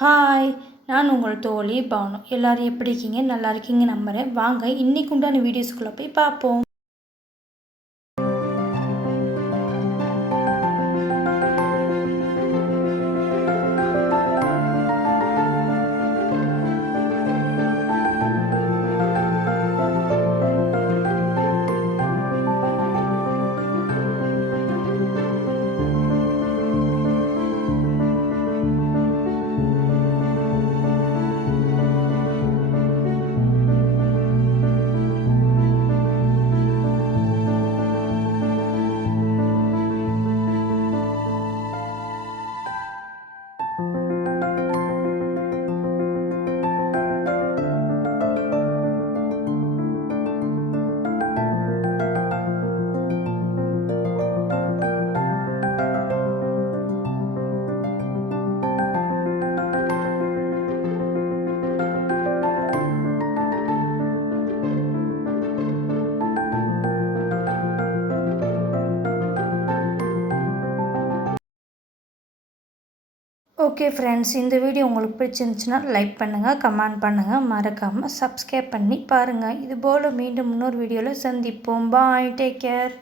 Hi, நான் உங்கள் தோழி பானு. எல்லாரும் எப்படி இருக்கீங்க? நல்லா இருக்கீங்க நம்புகிறேன். வாங்க இன்னைக்கு உண்டான வீடியோஸ்குள்ளே போய் பார்ப்போம். ஓகே ஃப்ரெண்ட்ஸ், இந்த வீடியோ உங்களுக்கு பிடிச்சிருந்துச்சுன்னா லைக் பண்ணுங்கள், கமெண்ட் பண்ணுங்கள், மறக்காமல் சப்ஸ்கிரைப் பண்ணி பாருங்கள். இதுபோல் மீண்டும் இன்னொரு வீடியோவில் சந்திப்போம். பாய், டேக் கேர்.